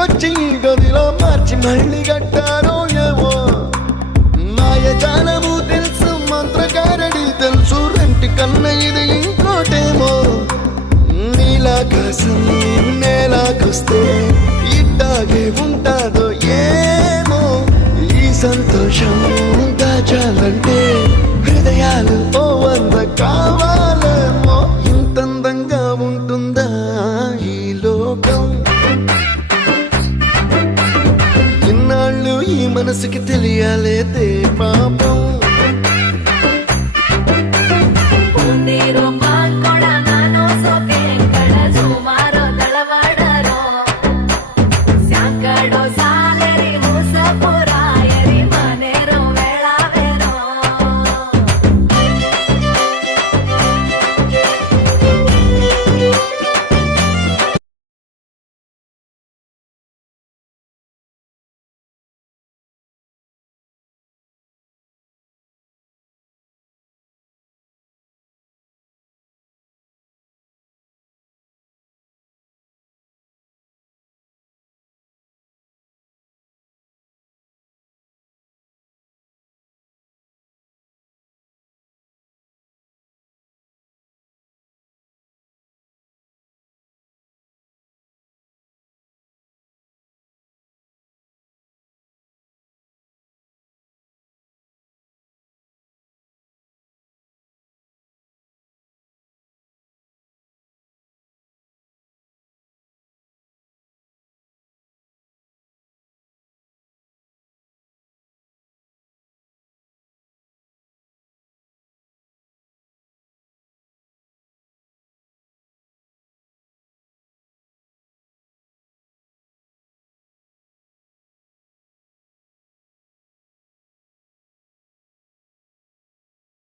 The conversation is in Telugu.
ఇంటికొచ్చి గదిలో మార్చి మళ్ళీ కట్టారో ఏమో మాయజాలము తెలుసు మంత్రకారడి తెలుసు రెంటి కన్న ఇది ఇంకోటేమో నీలాకాశం నేలాకొస్తే ఇట్టాగే ఉంటాదో ఏమో ఈ సంతోషం దాచాలంటే హృదయాలు ఓ వంద కావాలేమో ఇంతందంగా ఉంటుందా ఈ లోకం ఇన్నాళ్ళు ఈ మనసుకి తెలియాలే